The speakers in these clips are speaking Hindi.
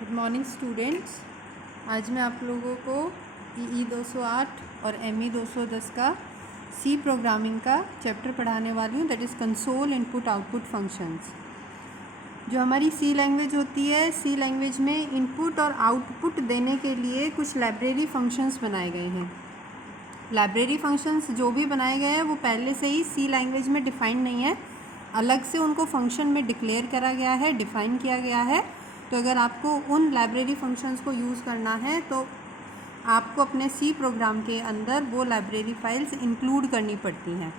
Good morning students. आज मैं आप लोगों को ई 208 और एम ई 210 का सी प्रोग्रामिंग का चैप्टर पढ़ाने वाली हूँ, that is console input output functions. जो हमारी सी लैंग्वेज होती है, सी लैंग्वेज में इनपुट और आउटपुट देने के लिए कुछ लाइब्रेरी फंक्शंस बनाए गए हैं। लाइब्रेरी फंक्शंस जो भी बनाए गए हैं वो पहले से ही सी लैंग्वेज में डिफ़ाइन नहीं है, अलग से उनको फंक्शन में डिक्लेयर करा गया है, डिफ़ाइन किया गया है। तो अगर आपको उन लाइब्रेरी फंक्शंस को यूज़ करना है तो आपको अपने सी प्रोग्राम के अंदर वो लाइब्रेरी फाइल्स इंक्लूड करनी पड़ती हैं।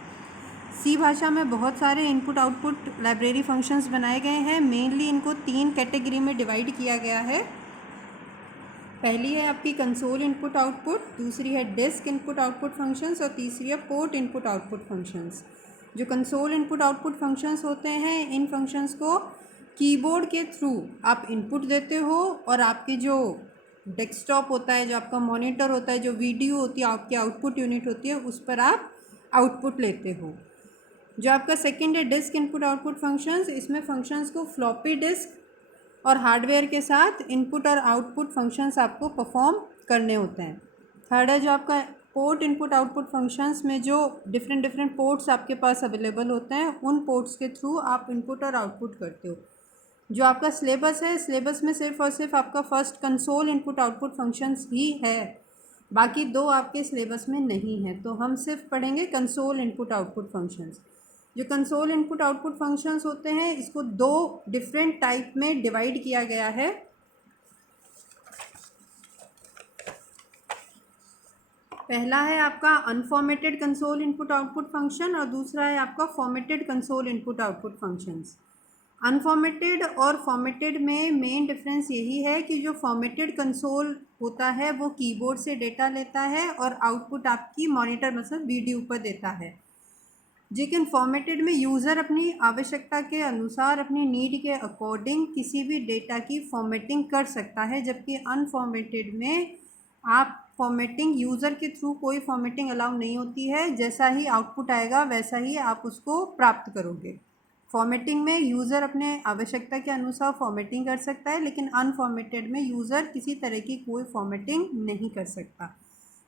सी भाषा में बहुत सारे इनपुट आउटपुट लाइब्रेरी फंक्शंस बनाए गए हैं। मेनली इनको 3 कैटेगरी में डिवाइड किया गया है। पहली है आपकी कंसोल इनपुट आउटपुट, दूसरी है डिस्क इनपुट आउटपुट फंक्शंस और तीसरी है पोर्ट इनपुट आउटपुट फंक्शंस। जो कंसोल इनपुट आउटपुट फंक्शंस होते हैं, इन फंक्शंस को कीबोर्ड के थ्रू आप इनपुट देते हो और आपके जो डेस्कटॉप होता है, जो आपका मॉनिटर होता है, जो वीडियो होती है, आपकी आउटपुट यूनिट होती है, उस पर आप आउटपुट लेते हो। जो आपका सेकेंड है डिस्क इनपुट आउटपुट फंक्शंस, इसमें फंक्शंस को फ्लॉपी डिस्क और हार्डवेयर के साथ इनपुट और आउटपुट फंक्शंस आपको परफॉर्म करने होते हैं। थर्ड है जो आपका पोर्ट इनपुट आउटपुट फंक्शंस में जो डिफरेंट पोर्ट्स आपके पास अवेलेबल होते हैं, उन पोर्ट्स के थ्रू आप इनपुट और आउटपुट करते हो। जो आपका सिलेबस है, सिलेबस में सिर्फ और सिर्फ आपका first console input output functions ही है, बाकी दो आपके सिलेबस में नहीं है। तो हम सिर्फ पढ़ेंगे कंसोल इनपुट आउटपुट फंक्शंस। जो कंसोल इनपुट आउटपुट फंक्शंस होते हैं, इसको दो डिफरेंट टाइप में डिवाइड किया गया है। पहला है आपका unformatted console input output function और दूसरा है आपका formatted console input output functions. Unformatted और फॉर्मेटेड में मेन डिफरेंस यही है कि जो फॉर्मेटेड कंसोल होता है वो कीबोर्ड से डेटा लेता है और आउटपुट आपकी मॉनिटर मतलब वीडियो पर देता है। लेकिन फॉर्मेटेड में यूज़र अपनी आवश्यकता के अनुसार, अपनी नीड के अकॉर्डिंग किसी भी डेटा की फॉर्मेटिंग कर सकता है, जबकि अनफॉर्मेटेड में आप फॉर्मेटिंग यूज़र के थ्रू कोई फॉर्मेटिंग अलाउ नहीं होती है। जैसा ही आउटपुट आएगा वैसा ही आप उसको प्राप्त करोगे। फॉर्मेटिंग में यूज़र अपने आवश्यकता के अनुसार फॉर्मेटिंग कर सकता है, लेकिन अनफॉर्मेटेड में यूज़र किसी तरह की कोई फॉर्मेटिंग नहीं कर सकता।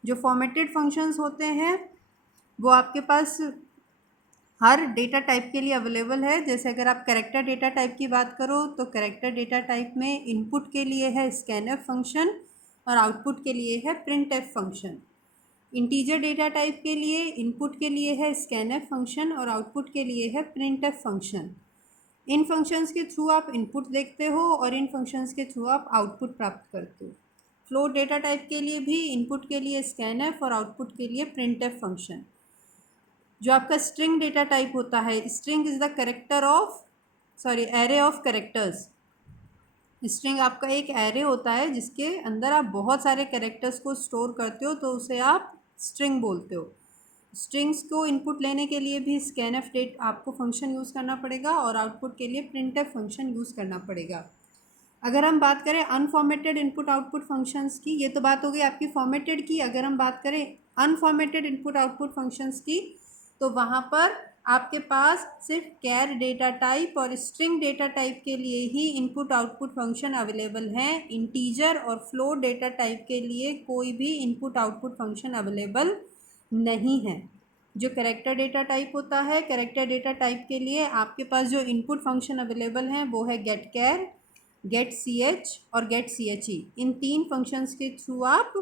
जो फॉर्मेटेड फंक्शंस होते हैं वो आपके पास हर डेटा टाइप के लिए अवेलेबल है। जैसे अगर आप कैरेक्टर डेटा टाइप की बात करो तो कैरेक्टर डेटा टाइप में इनपुट के लिए है स्कैनफ फंक्शन और आउटपुट के लिए है printf function. Integer data type के लिए इनपुट के लिए है स्कैनफ फंक्शन और आउटपुट के लिए है प्रिंटफ फंक्शन। इन फंक्शंस के थ्रू आप इनपुट देखते हो और इन फंक्शंस के थ्रू आप आउटपुट प्राप्त करते हो। फ्लोट डेटा टाइप के लिए भी इनपुट के लिए स्कैनफ और आउटपुट के लिए प्रिंटफ फंक्शन। जो आपका स्ट्रिंग डेटा टाइप होता है, string is the character of array of characters. String आपका एक एरे होता है जिसके अंदर आप बहुत सारे कैरेक्टर्स को स्टोर करते हो, तो उसे आप स्ट्रिंग बोलते हो। स्ट्रिंग्स को इनपुट लेने के लिए भी स्कैनफ डेट आपको फंक्शन यूज़ करना पड़ेगा और आउटपुट के लिए प्रिंटफ फंक्शन यूज़ करना पड़ेगा। अगर हम बात करें अनफॉर्मेटेड इनपुट आउटपुट फंक्शंस की, ये तो बात हो गई आपकी फॉर्मेटेड की। अगर हम बात करें अनफॉर्मेटेड इनपुट आउटपुट फंक्शंस की, तो वहाँ पर आपके पास सिर्फ कैर डेटा टाइप और स्ट्रिंग डेटा टाइप के लिए ही इनपुट आउटपुट फंक्शन अवेलेबल हैं। इंटीजर और फ्लोट डेटा टाइप के लिए कोई भी इनपुट आउटपुट फंक्शन अवेलेबल नहीं है। जो कैरेक्टर डेटा टाइप होता है, कैरेक्टर डेटा टाइप के लिए आपके पास जो इनपुट फंक्शन अवेलेबल हैं वो है गेट कैर, गेट सी एच और गेट सी एच ई। इन तीन फंक्शंस के थ्रू आप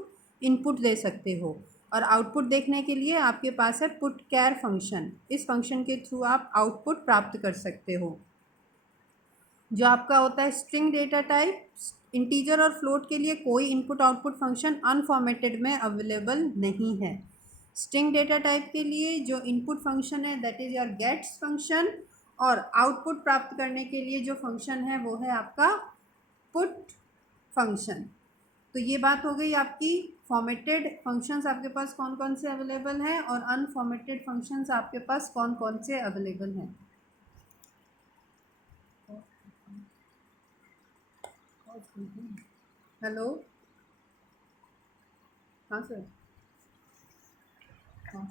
इनपुट दे सकते हो और आउटपुट देखने के लिए आपके पास है पुट कैर फंक्शन। इस फंक्शन के थ्रू आप आउटपुट प्राप्त कर सकते हो। जो आपका होता है स्ट्रिंग डेटा टाइप, इंटीजर और फ्लोट के लिए कोई इनपुट आउटपुट फंक्शन अनफॉर्मेटेड में अवेलेबल नहीं है। स्ट्रिंग डेटा टाइप के लिए जो इनपुट फंक्शन है that is your gets function और आउटपुट प्राप्त करने के लिए जो फंक्शन है वो है आपका पुट फंक्शन। तो ये बात हो गई आपकी फॉर्मेटेड फंक्शंस आपके पास कौन कौन से अवेलेबल हैं और अनफॉर्मेटेड फंक्शंस आपके पास कौन कौन से अवेलेबल हैं। हेलो, हाँ सर, हाँ